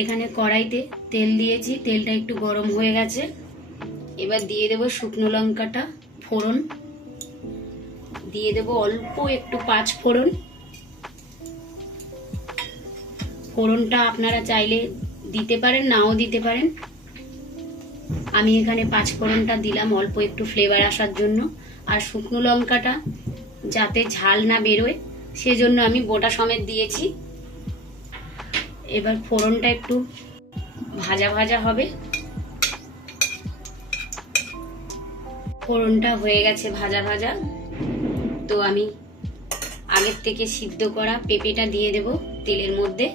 এখানে কড়াইতে তেল দিয়েছি, তেলটা একটু গরম হয়ে গেছে। এবার দিয়ে দেব শুকনো লঙ্কাটা ফোড়ন, দিয়ে দেব অল্প একটু পাঁচ ফোড়ন। ফোড়নটা আপনারা চাইলে দিতে পারেন, নাও দিতে পারেন। আমি এখানে পাঁচ ফোড়নটা দিলাম অল্প একটু ফ্লেভার আসার জন্য। আর শুকনো লঙ্কাটা যাতে ঝাল না বেরোয় সেজন্য আমি গোটা সমেত দিয়েছি। এবার ফোড়নটা একটু ভাজা ভাজা হবে। ফোড়নটা হয়ে গেছে ভাজা ভাজা, তো আমি আগের থেকে সিদ্ধ করা পেঁপেটা দিয়ে দেব তেলের মধ্যে।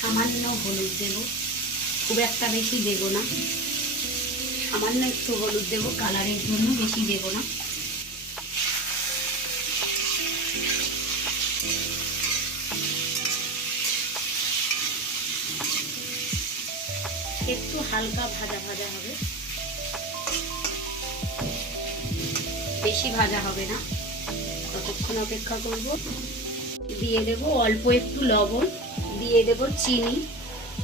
সামান্য হলুদ দেব, খুব একটা বেশি দেব না, সামান্য একটু হলুদ দেব কালারের জন্য, বেশি দেব না। একটু হালকা ভাজা ভাজা হবে, বেশি ভাজা হবে না, ততক্ষণ অপেক্ষা করব। দিয়ে দেব অল্প একটু লবণ, দিয়ে দেব চিনি।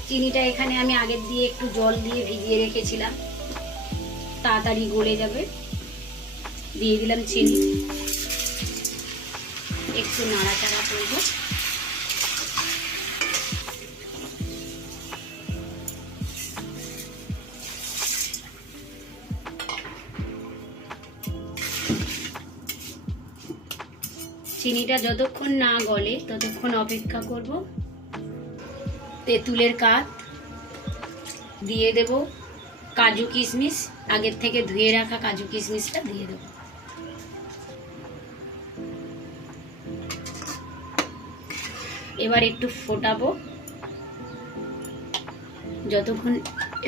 চিনিটা এখানে আমি আগের দিয়ে একটু জল দিয়ে ভিজিয়ে রেখেছিলাম, তাড়াতাড়ি গলে যাবে। দিয়ে দিলাম চিনি, একটু নাড়াচাড়া করব। চিনিটা যতক্ষণ না গলে ততক্ষণ অপেক্ষা করব। তেঁতুলের কাঠ দিয়ে দেব, কাজু কিশমিশ আগের থেকে ধুয়ে রাখা কাজু কিশমিশটা দিয়ে দেব। এবার একটু ফোটাবো, যতক্ষণ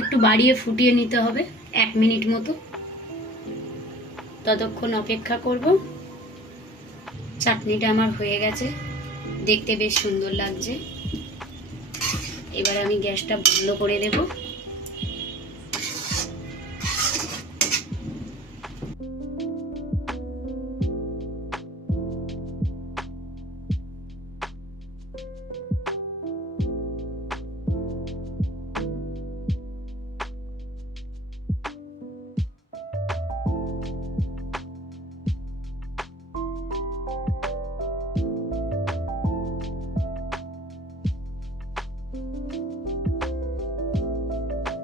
একটু বাড়িয়ে ফুটিয়ে নিতে হবে, 1 মিনিট মতো, ততক্ষণ অপেক্ষা করব। চাটনিটা আমার হয়ে গেছে, দেখতে বেশ সুন্দর লাগছে। এবার আমি গ্যাসটা বন্ধ করে দেব।